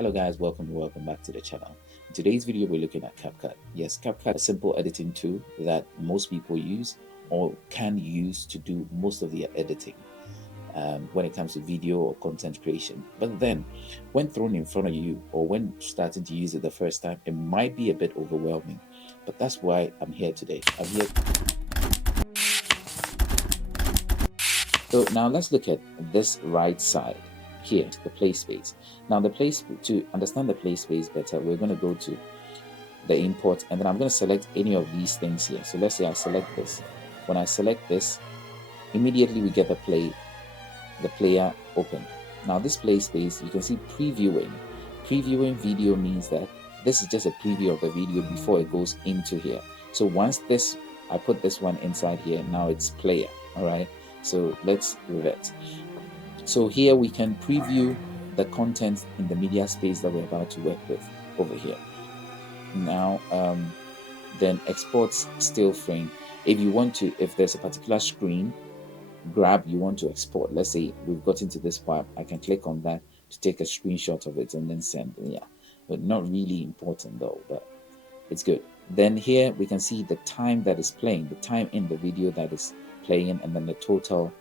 Hello guys, welcome back to the channel. In today's video we're looking at CapCut. Yes, CapCut is a simple editing tool that most people use or can use to do most of their editing when it comes to video or content creation. But then when thrown in front of you or when starting to use it the first time, it might be a bit overwhelming. But that's why I'm here today. So now let's look at this right side here, the play space. Now to understand the play space better, we're going to go to the import and then I'm going to select any of these things here. So let's say I select this. When I select this, immediately we get the player open. Now this play space, you can see previewing. Previewing video means that this is just a preview of the video before it goes into here. So once I put this one inside here, now it's player. All right. So let's revert. So here we can preview the content in the media space that we're about to work with over here. Now, then exports still frame. If you want to, if there's a particular screen grab you want to export, let's say we've got into this part, I can click on that to take a screenshot of it and then send. Yeah, but not really important though, but it's good. Then here we can see the time that is playing, the time in the video that is playing, and then the total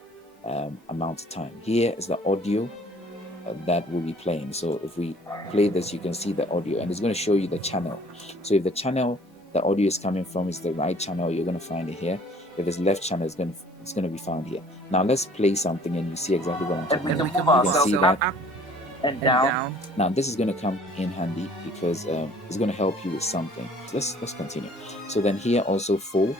amount of time. Here is the audio that will be playing. So if we play this, you can see the audio and it's going to show you the channel. So if the channel the audio is coming from is the right channel, you're going to find it here. If it's left channel, it's going to be found here. Now let's play something and you see exactly what I'm talking about. You can see that up and down. Now this is going to come in handy because it's going to help you with something. Let's continue. So then here also full.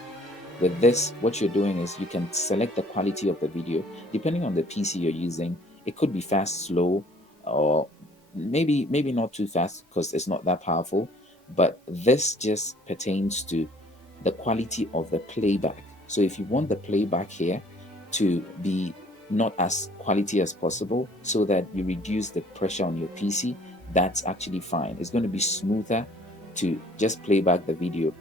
With this, what you're doing is you can select the quality of the video depending on the PC you're using. It could be fast, slow, or maybe not too fast because it's not that powerful. But this just pertains to the quality of the playback. So if you want the playback here to be not as quality as possible so that you reduce the pressure on your PC, that's actually fine. It's going to be smoother to just play back the video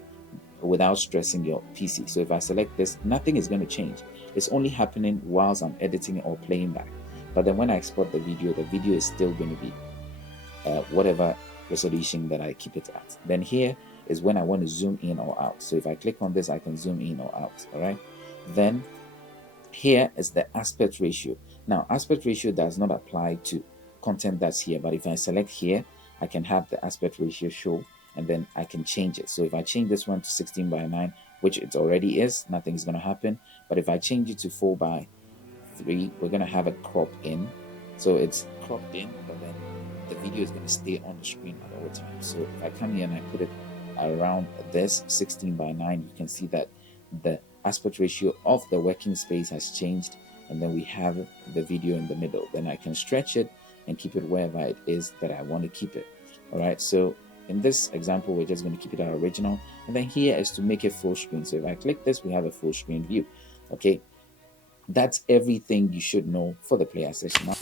without stressing your PC. So if I select this, nothing is going to change. It's only happening whilst I'm editing or playing back. But then when I export the video is still going to be whatever resolution that I keep it at. Then here is when I want to zoom in or out. So if I click on this, I can zoom in or out. All right. Then here is the aspect ratio. Now aspect ratio does not apply to content that's here, but if I select here, I can have the aspect ratio show and then I can change it. So if I change this one to 16:9, which it already is, nothing's going to happen. But if I change it to 4:3, we're going to have it crop in. So it's cropped in, but then the video is going to stay on the screen at all times. So if I come here and I put it around this 16:9, you can see that the aspect ratio of the working space has changed, and then we have the video in the middle. Then I can stretch it and keep it wherever it is that I want to keep it. All right, so in this example, we're just going to keep it our original. And then here is to make it full screen. So if I click this, we have a full screen view. Okay, that's everything you should know for the player session. Now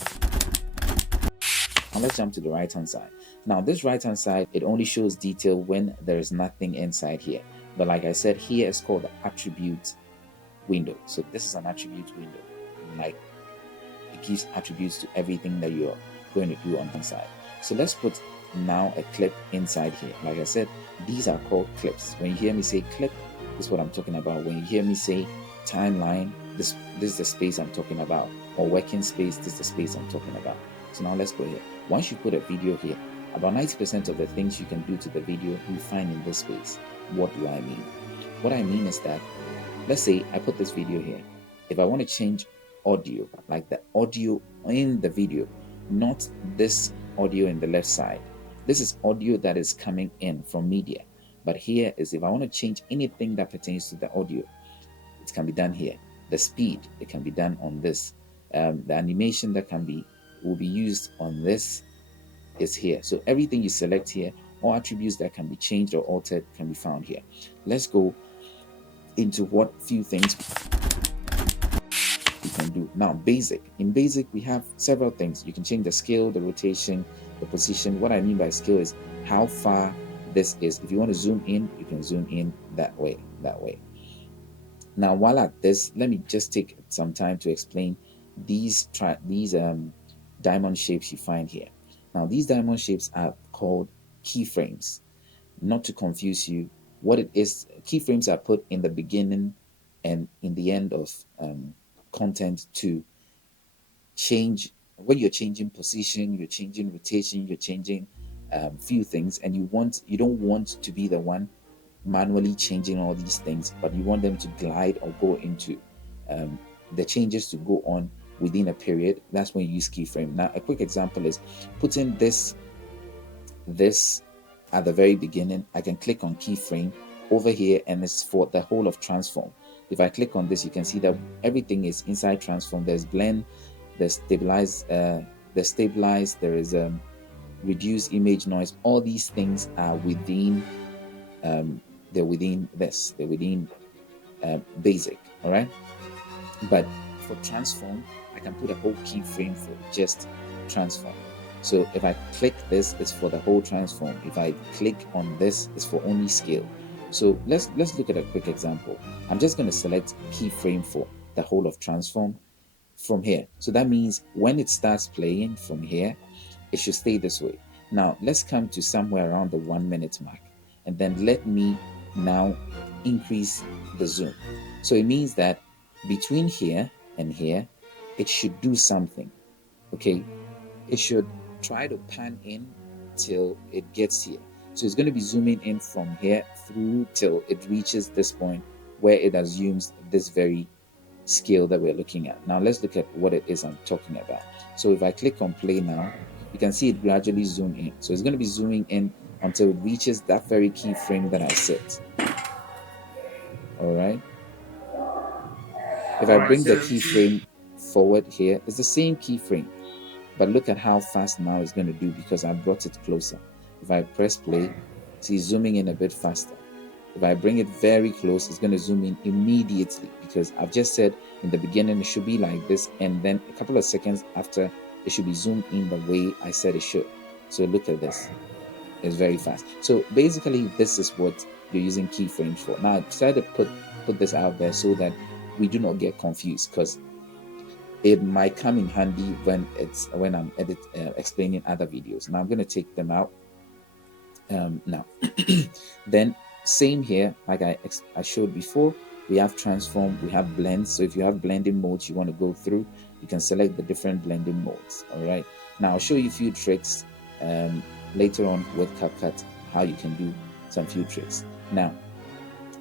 let's jump to the right hand side. Now this right hand side, it only shows detail when there is nothing inside here. But like I said, here is called the attribute window. So this is an attribute window. Like it gives attributes to everything that you're going to do on the side. So let's put now a clip inside here. Like I said, these are called clips. When you hear me say clip, this is what I'm talking about. When you hear me say timeline, this is the space I'm talking about. Or working space, this is the space I'm talking about. So now let's go here. Once you put a video here, about 90% of the things you can do to the video you find in this space. What do I mean? What I mean is that, let's say I put this video here. If I want to change audio, like the audio in the video, not this audio in the left side. This is audio that is coming in from media. But here is if I want to change anything that pertains to the audio, it can be done here. The speed, it can be done on this. The animation that will be used on this is here. So everything you select here, all attributes that can be changed or altered can be found here. Let's go into what few things we can do. Now basic. In basic, we have several things. You can change the scale, the rotation, the position. What I mean by scale is how far this is. If you want to zoom in, you can zoom in that way. Now while at this, let me just take some time to explain these diamond shapes you find here. Now, these diamond shapes are called keyframes. Not to confuse you, what it is, keyframes are put in the beginning and in the end of content to change when you're changing position, you're changing rotation, you're changing few things, and you don't want to be the one manually changing all these things, but you want them to glide or go into um, the changes to go on within a period. That's when you use keyframe. Now, a quick example is putting this at the very beginning. I can click on keyframe over here, and it's for the whole of transform. If I click on this, you can see that everything is inside transform. There's blend, there's stabilize, there is reduce image noise. All these things are within they're within this, they're within basic. All right, but for transform, I can put a whole keyframe for just transform. So if I click this, it's for the whole transform. If I click on this, it's for only scale. So let's look at a quick example. I'm just going to select keyframe for the whole of transform from here. So that means when it starts playing from here, it should stay this way. Now let's come to somewhere around the 1 minute mark, and then let me now increase the zoom. So it means that between here and here, it should do something. Okay, it should try to pan in till it gets here. So it's going to be zooming in from here through till it reaches this point where it assumes this very scale that we're looking at. Now let's look at what it is I'm talking about. So if I click on play now, you can see it gradually zoom in. So it's going to be zooming in until it reaches that very keyframe that I set. All right. If I bring the keyframe forward here, it's the same keyframe, but look at how fast now it's going to do because I brought it closer. If I press play, see zooming in a bit faster. If I bring it very close, it's going to zoom in immediately because I've just said in the beginning it should be like this, and then a couple of seconds after it should be zoomed in the way I said it should. So look at this. It's very fast. So basically this is what you're using keyframes for. Now I decided to put this out there so that we do not get confused, because it might come in handy when I'm explaining other videos. Now I'm going to take them out now. Then same here, like I showed before, we have transform, we have blend. So if you have blending modes you want to go through, you can select the different blending modes. All right, now I'll show you a few tricks later on with CapCut, how you can do some few tricks. Now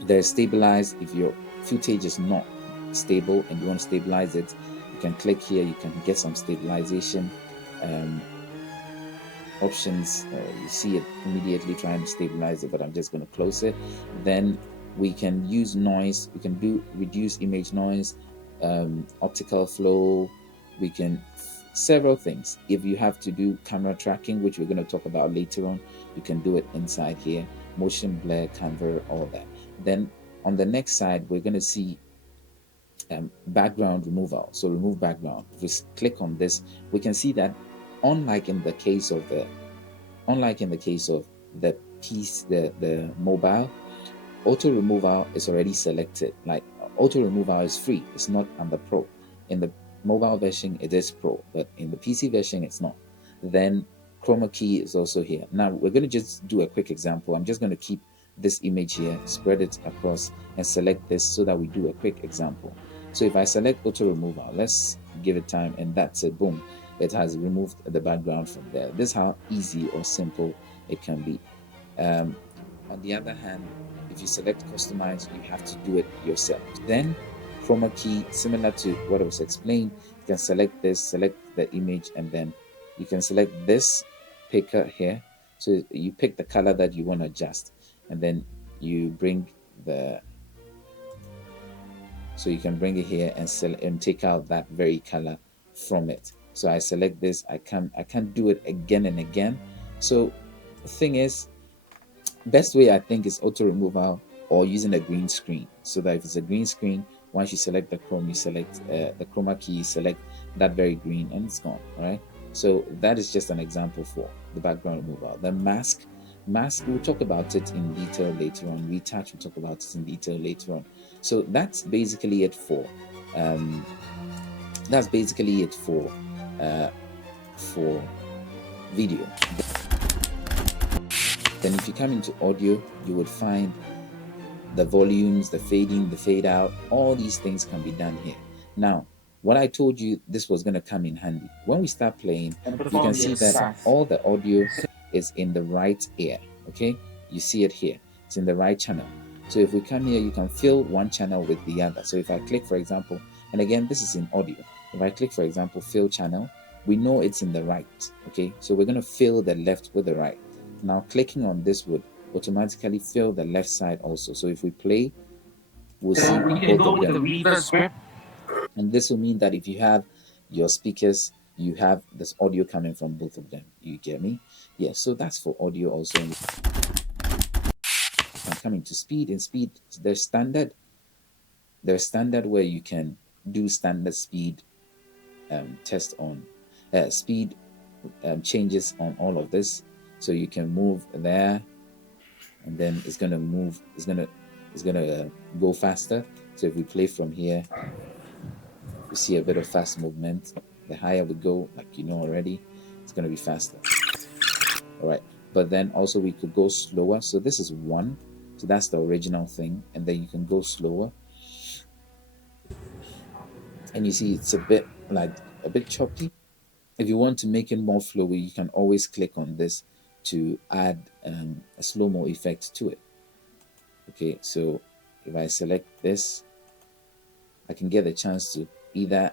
there's stabilize. If your footage is not stable and you want to stabilize it, you can click here, you can get some stabilization options. You see it immediately trying to stabilize it, but I'm just going to close it. Then we can use noise, we can do reduce image noise, optical flow, we can several things. If you have to do camera tracking, which we're going to talk about later on, you can do it inside here, motion blur, canvas, all that. Then on the next side we're going to see background removal. So remove background. If we click on this, we can see that unlike in the case of the piece, the mobile, auto removal is already selected. Like auto removal is free, it's not under pro. In the mobile version it is pro, but in the PC version it's not. Then chroma key is also here. Now we're going to just do a quick example. I'm just going to keep this image here, spread it across, and select this so that we do a quick example. So if I select auto removal, let's give it time, and that's it. Boom, it has removed the background from there. This is how easy or simple it can be. On the other hand, if you select customize, you have to do it yourself. Then chroma key, similar to what I was explained, you can select this, select the image, and then you can select this picker here. So you pick the color that you want to adjust, and then you bring you can bring it here and take out that very color from it. So I select this, I can't do it again and again. So the thing is, best way I think is auto removal or using a green screen. So that if it's a green screen, once you select the chrome, you select the chroma key, you select that very green, and it's gone. All right. So that is just an example for the background removal. The mask, we'll talk about it in detail later on. Retouch, we'll talk about it in detail later on. So that's basically it for video. Then if you come into audio, you would find the volumes, the fade in, the fade out, all these things can be done here. Now, what I told you, this was going to come in handy. When we start playing, you can see that all the audio is in the right ear, okay? You see it here. It's in the right channel. So if we come here, you can fill one channel with the other. So if I click, for example, and again, this is in audio. If I click, for example, fill channel, we know it's in the right, okay? So we're going to fill the left with the right. Now, clicking on this would automatically fill the left side also. So if we play, we'll see both of them. And this will mean that if you have your speakers, you have this audio coming from both of them. You get me? Yeah, so that's for audio also. And coming to speed, in speed, there's standard where you can do standard speed test on speed changes on all of this. So you can move there, and then it's gonna move, it's gonna go faster. So if we play from here, we see a bit of fast movement. The higher we go, like you know already, it's gonna be faster. All right, but then also we could go slower. So this is 1, so that's the original thing, and then you can go slower, and you see it's a bit choppy. If you want to make it more flowy, you can always click on this to add a slow-mo effect to it. Okay, so if I select this, I can get the chance to either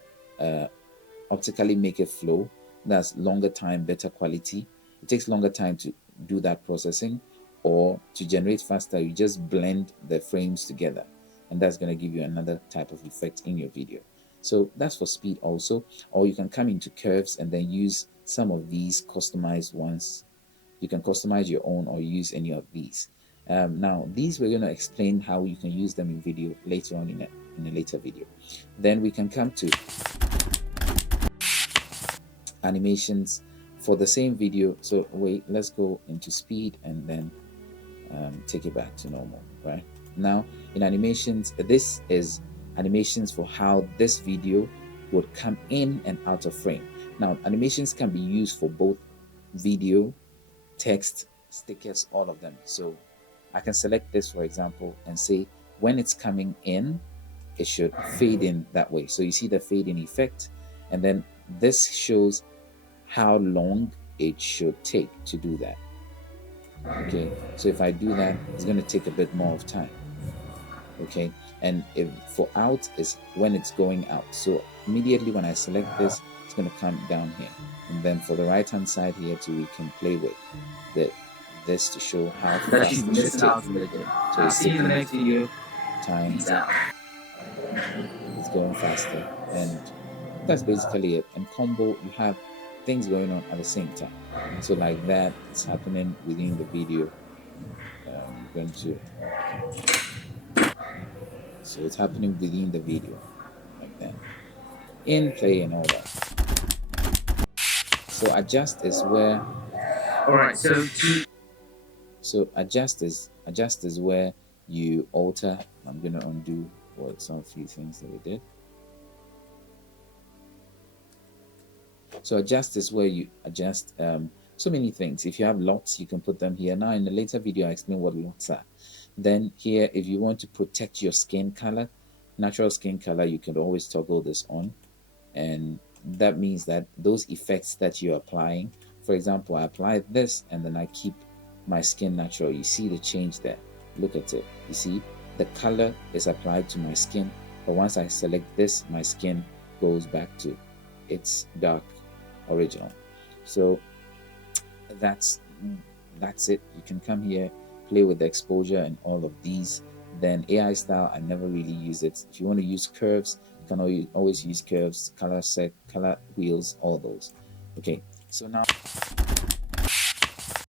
optically make it flow. That's longer time, better quality. It takes longer time to do that processing, or to generate faster, you just blend the frames together, and that's going to give you another type of effect in your video. So that's for speed also. Or you can come into curves and then use some of these customized ones. You can customize your own or use any of these. Now, these we're going to explain how you can use them in video later on in a later video. Then we can come to animations for the same video. So wait, let's go into speed and then take it back to normal. Right now in animations, this is animations for how this video would come in and out of frame. Now, animations can be used for both video, text, stickers, all of them. So I can select this, for example, and say when it's coming in, it should fade in that way. So you see the fade in effect, and then this shows how long it should take to do that. Okay, so if I do that, it's going to take a bit more of time. Okay, and if for out is when it's going out. So immediately when I select this, it's going to come down here, and then for the right hand side here too, we can play with this to show how fast it should take. So it's taking the next video time. It's going faster, and that's basically it. And combo, you have things going on at the same time. So like that, it's happening within the video. I'm going to. So it's happening within the video, like that, in play and all that. So adjust is where. All right. So adjust is where you alter. I'm gonna undo some few things that we did. So adjust is where you adjust so many things. If you have lots, you can put them here. Now in the later video, I explain what lots are. Then here, if you want to protect your skin color, natural skin color, you can always toggle this on. And that means that those effects that you're applying, for example, I apply this and then I keep my skin natural. You see the change there. Look at it. You see the color is applied to my skin, but once I select this, my skin goes back to its dark original. So that's it. You can come here, play with the exposure and all of these. Then AI style, I never really use it. If you want to use curves, you can always use curves, color set, color wheels, all those. Okay, so now